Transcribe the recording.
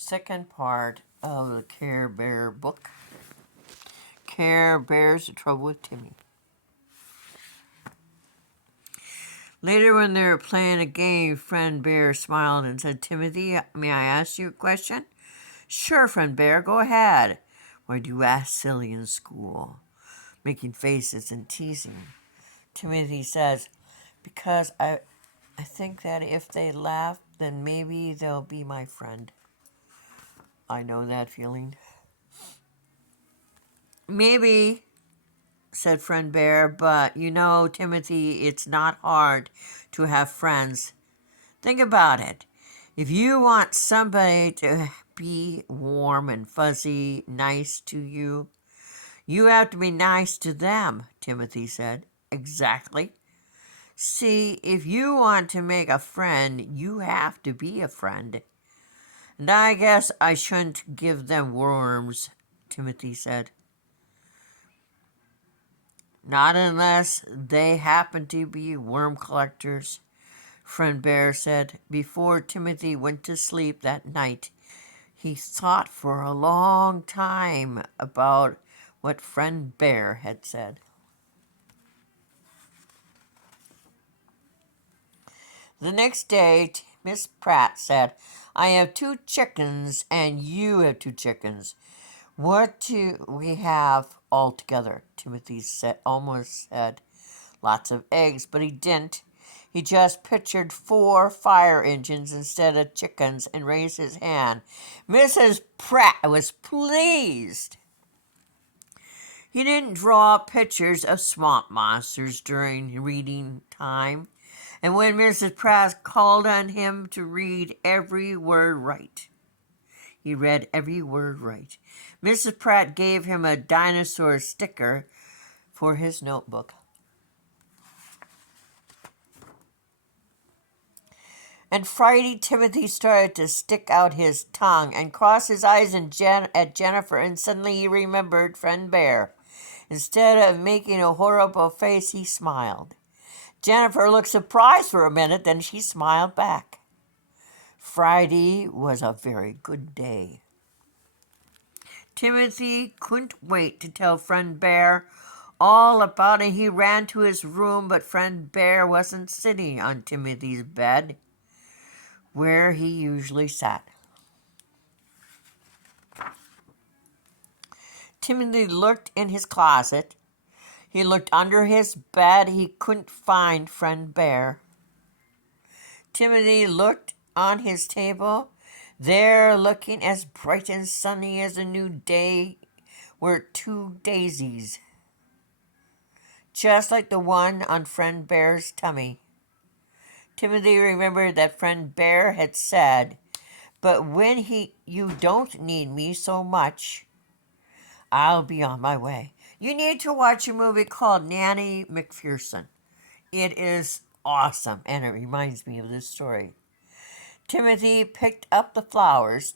Second part of the Care Bear book. Care Bear's the trouble with Timmy. Later, when they were playing a game, Friend Bear smiled and said, "Timothy, may I ask you a question?" "Sure, Friend Bear, go ahead." "Why do you act silly in school?" Making faces and teasing. Timothy says, "Because I think that if they laugh, then maybe they'll be my friend." I know that feeling. "Maybe," said Friend Bear, "but you know, Timothy, it's not hard to have friends. Think about it. If you want somebody to be warm and fuzzy, nice to you, you have to be nice to them," Timothy said. "Exactly. See, if you want to make a friend, you have to be a friend." "And I guess I shouldn't give them worms," Timothy said. "Not unless they happen to be worm collectors," Friend Bear said. Before Timothy went to sleep that night, he thought for a long time about what Friend Bear had said. The next day, Miss Pratt said, "I have 2 chickens, and you have 2 chickens. What do we have altogether?" Timothy almost said lots of eggs, but he didn't. He just pictured 4 fire engines instead of chickens and raised his hand. Mrs. Pratt was pleased. He didn't draw pictures of swamp monsters during reading time, and when Mrs. Pratt called on him to read every word right, he read every word right. Mrs. Pratt gave him a dinosaur sticker for his notebook. And Friday, Timothy started to stick out his tongue and cross his eyes at Jennifer, and suddenly he remembered Friend Bear. Instead of making a horrible face, he smiled. Jennifer looked surprised for a minute, then she smiled back. Friday was a very good day. Timothy couldn't wait to tell Friend Bear all about it. He ran to his room, but Friend Bear wasn't sitting on Timothy's bed, where he usually sat. Timothy looked in his closet. He looked under his bed. He couldn't find Friend Bear. Timothy looked on his table. There, looking as bright and sunny as a new day, were 2 daisies, just like the one on Friend Bear's tummy. Timothy remembered that Friend Bear had said, "But when you don't need me so much, I'll be on my way." You need to watch a movie called Nanny McPherson. It is awesome, and it reminds me of this story. Timothy picked up the flowers.